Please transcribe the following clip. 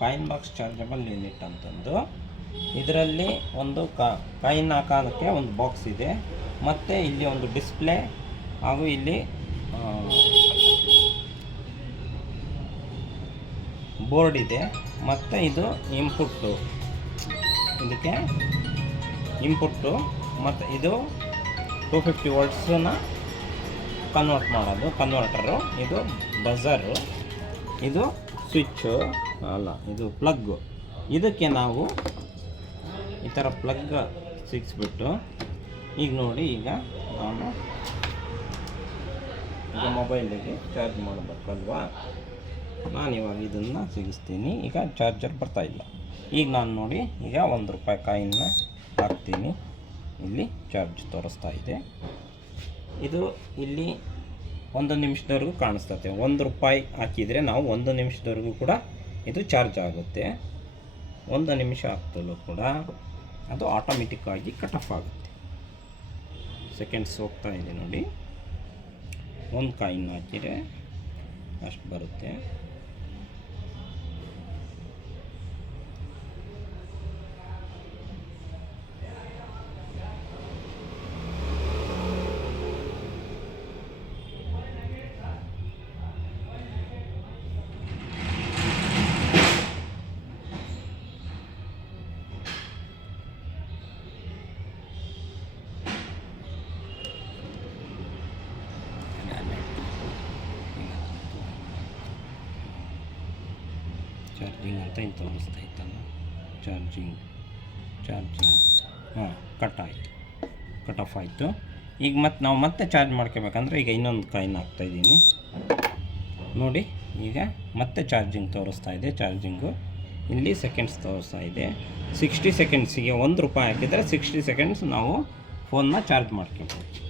Coin box chargeable unit ಅಂತಂದು ಇದರಲ್ಲಿ ಒಂದು ಕಾಯಿನ್ ಹಾಕೋದಕ್ಕೆ ಒಂದು ಬಾಕ್ಸ್ ಇದೆ, ಮತ್ತು ಇಲ್ಲಿ ಒಂದು ಡಿಸ್ಪ್ಲೇ ಹಾಗೂ ಇಲ್ಲಿ ಬೋರ್ಡ್ ಇದೆ, ಮತ್ತು ಇದು ಇಂಪುಟ್ಟು, ಇದಕ್ಕೆ ಇಂಪುಟ್ಟು, ಮತ್ತು ಇದು 250 ವೋಲ್ಟ್ಸನ್ನ ಕನ್ವರ್ಟ್ ಮಾಡೋದು ಕನ್ವರ್ಟರು, ಇದು ಬಜರು, ಇದು ಸ್ವಿಚ್ಚು ಅಲ್ಲ ಇದು ಪ್ಲಗ್ಗು. ಇದಕ್ಕೆ ನಾವು ಈ ಥರ ಪ್ಲಗ್ ಸಿಕ್ಸ್ಬಿಟ್ಟು ಈಗ ನೋಡಿ, ಈಗ ನಾನು ಈಗ ಮೊಬೈಲಿಗೆ ಚಾರ್ಜ್ ಮಾಡಬೇಕಲ್ವಾ, ನಾನು ಇವಾಗ ಇದನ್ನು ಸಿಗಿಸ್ತೀನಿ. ಈಗ ಚಾರ್ಜರ್ ಬರ್ತಾಯಿಲ್ಲ. ಈಗ ನಾನು ನೋಡಿ ಈಗ ₹1 ಕಾಯಿನ್ನ ಹಾಕ್ತೀನಿ. ಇಲ್ಲಿ ಚಾರ್ಜ್ ತೋರಿಸ್ತಾ ಇದೆ. ಇದು ಇಲ್ಲಿ 1 ನಿಮಿಷದವರೆಗೂ ಕಾಣಿಸ್ತದೆ. ₹1 ಹಾಕಿದರೆ ನಾವು 1 ನಿಮಿಷದವರೆಗೂ ಕೂಡ ಇದು ಚಾರ್ಜ್ ಆಗುತ್ತೆ. 1 ನಿಮಿಷ ಆಗ್ತಲೂ ಕೂಡ ಅದು ಆಟೋಮೆಟಿಕ್ಕಾಗಿ ಕಟ್ ಆಫ್ ಆಗುತ್ತೆ. ಸೆಕೆಂಡ್ಸ್ ಹೋಗ್ತಾ ಇದೆ ನೋಡಿ. 1 ಕಾಯಿನ್ ಹಾಕಿದರೆ ಅಷ್ಟು ಬರುತ್ತೆ. ಚಾರ್ಜಿಂಗ್ ಅಂತ ಇಲ್ಲಿ ತೋರಿಸ್ತಾ ಇತ್ತಲ್ಲ, ಚಾರ್ಜಿಂಗ್ ಹಾಂ ಕಟ್ ಆಫ್ ಆಯಿತು. ಈಗ ನಾವು ಮತ್ತೆ ಚಾರ್ಜ್ ಮಾಡ್ಕೋಬೇಕಂದ್ರೆ ಈಗ ಇನ್ನೊಂದು ಕಾಯಿನ್ ಹಾಕ್ತಾಯಿದ್ದೀನಿ ನೋಡಿ. ಈಗ ಮತ್ತೆ ಚಾರ್ಜಿಂಗ್ ತೋರಿಸ್ತಾ ಇದೆ. ಚಾರ್ಜಿಂಗು ಇಲ್ಲಿ ಸೆಕೆಂಡ್ಸ್ ತೋರಿಸ್ತಾ ಇದೆ. 60 ಸೆಕೆಂಡ್ಸಿಗೆ ₹1 ಹಾಕಿದರೆ 60 ಸೆಕೆಂಡ್ಸ್ ನಾವು ಫೋನ್ನ ಚಾರ್ಜ್ ಮಾಡ್ಕೊಬೋದು.